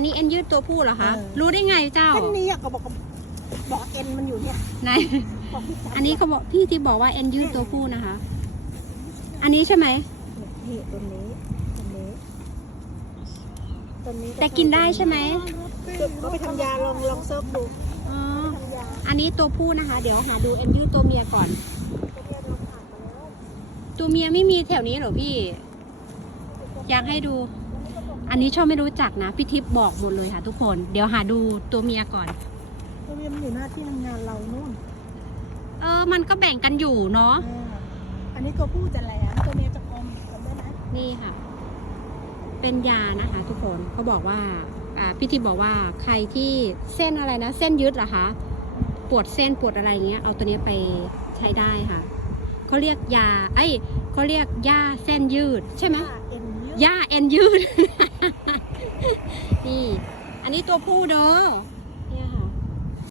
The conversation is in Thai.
นนี้เอ็นยืดตัวผู้เหรอคะรู้ได้ไงเจ้าอันนี้ก็บอกเอ็นมันอยู่เนี่ยไหน อันนี้เขาบอกพี่ที่บอกว่าเอ็นยืดตัวผู้นะคะ อันนี้ใช่ไหมนี่ตัวนี้แต่กินได้ใช่ไหมก็ไปทำยาลองเซิร์ฟดูอ๋ออันนี้ตัวผู้นะคะ เดี๋ยวหาดูเอ็นยืดตัวเมียก่อนตัวเมียไม่มีแถวนี้เหรอพี่อยากให้ดูอันนี้ชอบไม่รู้จักนะพี่ทิพย์บอกหมดเลยค่ะทุกคนเดี๋ยวหาดูตัวเมียก่อนตัวเมียมันอยู่หน้าที่ทำงานเรานู่นมันก็แบ่งกันอยู่เนาะอันนี้ตัวผู้จะแหลมตัวเมียจะคมจำได้ไหมนี่ค่ะเป็นยานะคะทุกคนเขาบอกว่าพี่ทิพย์บอกว่าใครที่เส้นอะไรนะเส้นยืดเหรอคะปวดเส้นปวดอะไรเงี้ยเอาตัวนี้ไปใช้ได้ค่ะเขาเรียกยาเขาเรียกยาเส้นยืดใช่ไหมยาเอ็นยืด นี่อันนี้ตัวผู้เด้อ